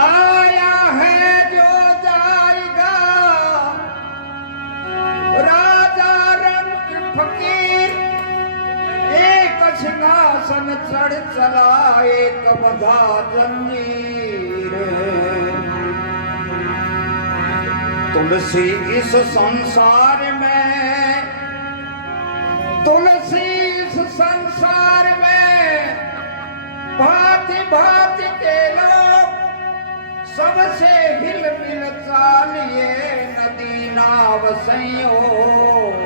आया है जो जाएगा राजा रंग फकीर, एक सिंहासन चढ़ चला एक बधा जंजीर। तुलसी इस संसार में, तुलसी इस संसार में भांति भांति के लोग सबसे हिल मिल चालिए नदी नाव संयोग।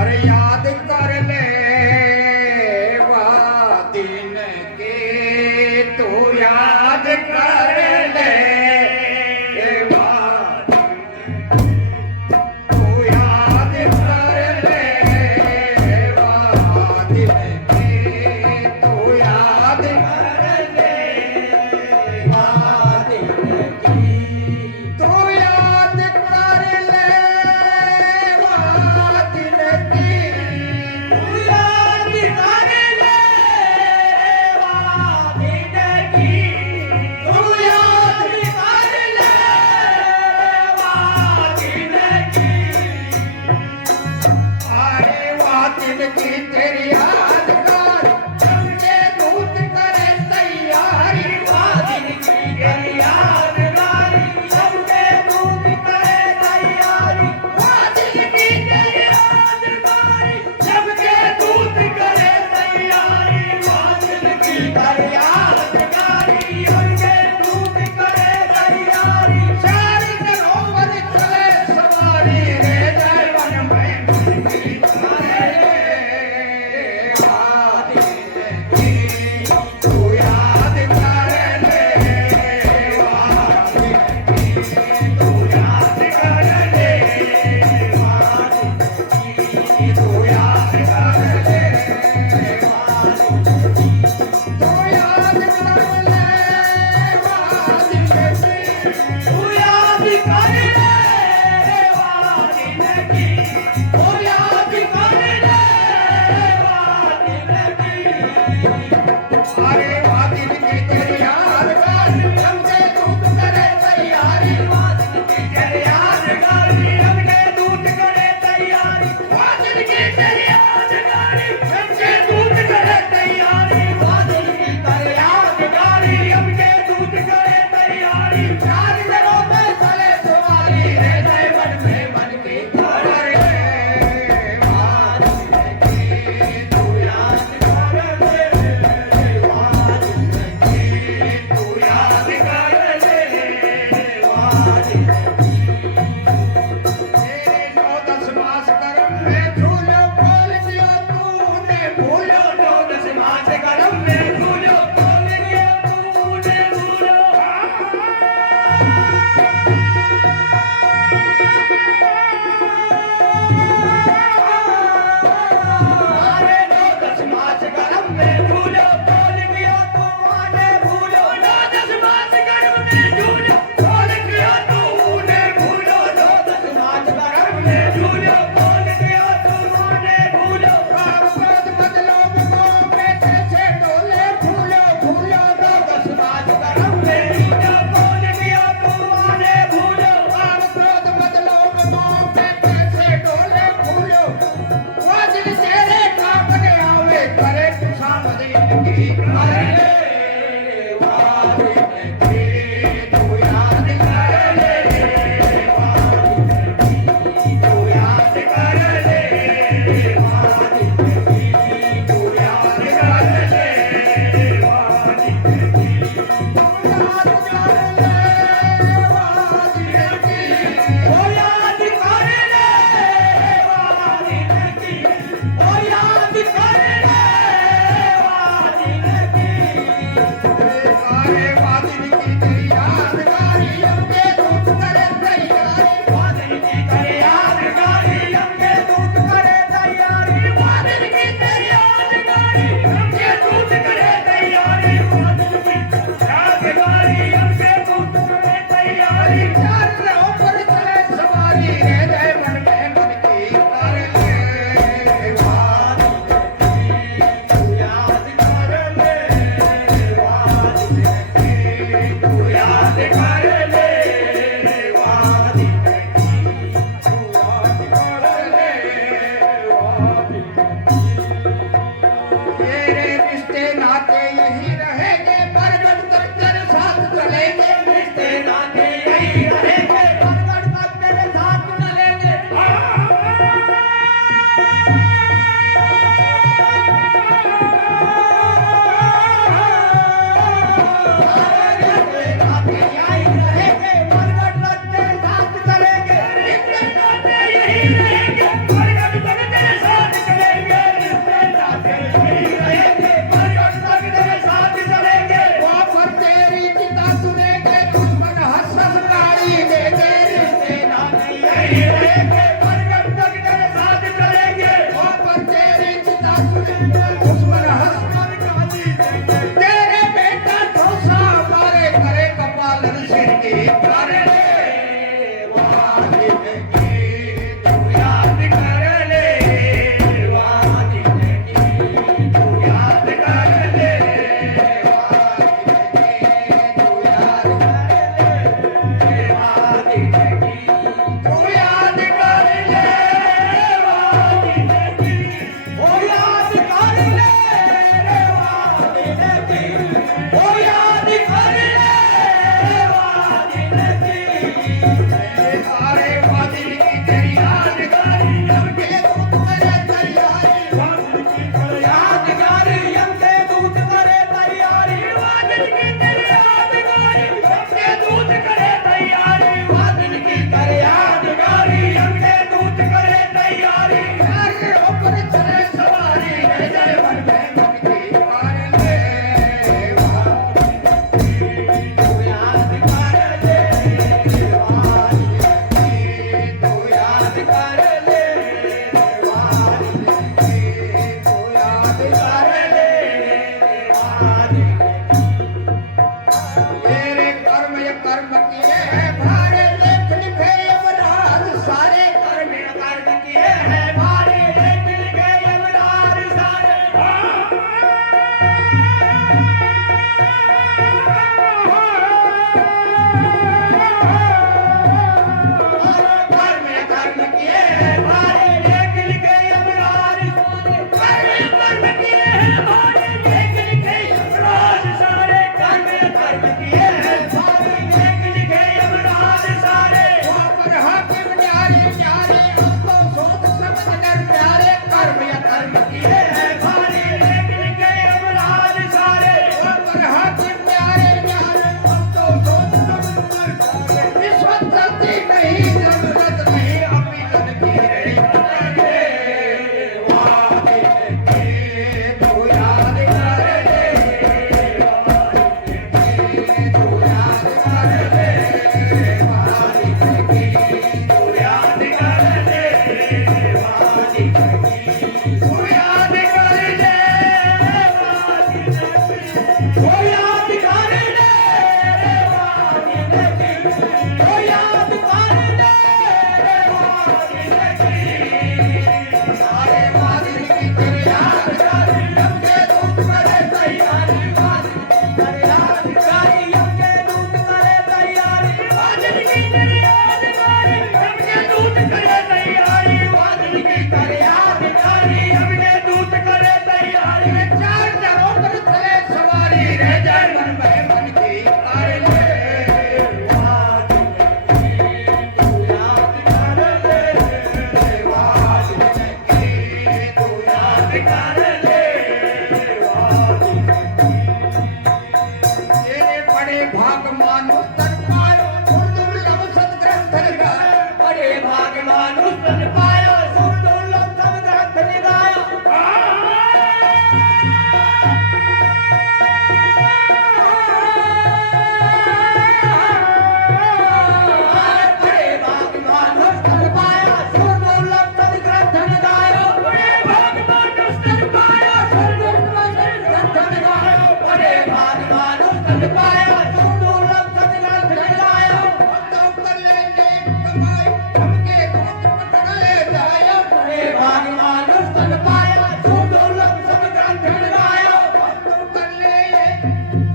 अरे याद कर ले दिन के, तू याद कर ले तू याद कर ले दिन के, तू याद कर ले दिन की, तू याद कर ले दिन की, तू याद कर ले सारे वादिन की तेरी यादगारी अम्बे दूत करे तैयारी वादिन की तेरी यादगारी अम्बे दूत करे तैयारी वादिन की तेरी यादगारी अम्बे दूत करे तैयारी वादिन की यादगारी अम्बे दूत करे तैयारी चारों पर चले सवारी रे जय मन में मन की कर ले वादिन की तू याद कर ले वादिन की तू याद कर ले वादिन की तू याद कर ले वादिन तेरे रिश्ते नाते यही रहेंगे परगट तक तेरे साथ चलेंगे रिश्ते नाते यही रहेंगे परगट तक तेरे साथ चलेंगे रिश्ते नाते यही रहेंगे परगट तक तेरे साथ चलेंगे रिश्ते नाते यही रहेंगे परगट तक तेरे साथ चलेंगे रिश्ते नाते यही रहेंगे परगट तक तेरे साथ चलेंगे वहाँ पर तेरी चिता सुनेंगे दुश्मन हंस हंस गाली देंगे रिश्ते नाते यही रहेंगे परगट तक तेरे साथ चलेंगे वहाँ पर तेरी चिता सुनेंगे दुश्मन हंस कर गाली देंगे तेरे बेटा ठोसा मारे करे कपालन सिर की कर ले वादिन की तू याद कर ले वादिन की तू याद कर ले वादिन की तू याद कर ले वादिन की तू याद कर ले वादिन की ओ याद कर ले वादिन की सारे वादिन की तेरी यादगारी अम्बे दूत करे तैयारी वादिन की तेरी यादगारी अम्बे दूत करे तैयारी वादिन की तेरी यादगारी अम्बे दूत करे तैयारी वादिन की तेरी यादगारी अम्बे दूत करे तैयारी यार ऊपर चले सवारी रे जय मन में मन की कर ले वादिन की तू याद कर ले वादिन की तू याद कर ले वादिन की तू याद कर ले वादिन तेरे कर्म ये कर्म किए हैं भारे लेख लिखे यमराज सारे कर्म ये कर्म किए हैं भारे लेख लिखे यमराज सारे कर्म ये कर्म किए हैं भारे लेख लिखे यमराज सारे कर्म ये कर्म किए हैं भारे लेख लिखे यमराज सन पाया जो दुर्लभ सचग्रंथ मिलाया हम तो कर लेंगे कमाई हमके गोद पकड़ ले जाया हे भाग मानुष सन पाया जो दुर्लभ सचग्रंथ मिलाया हम तो कर लेंगे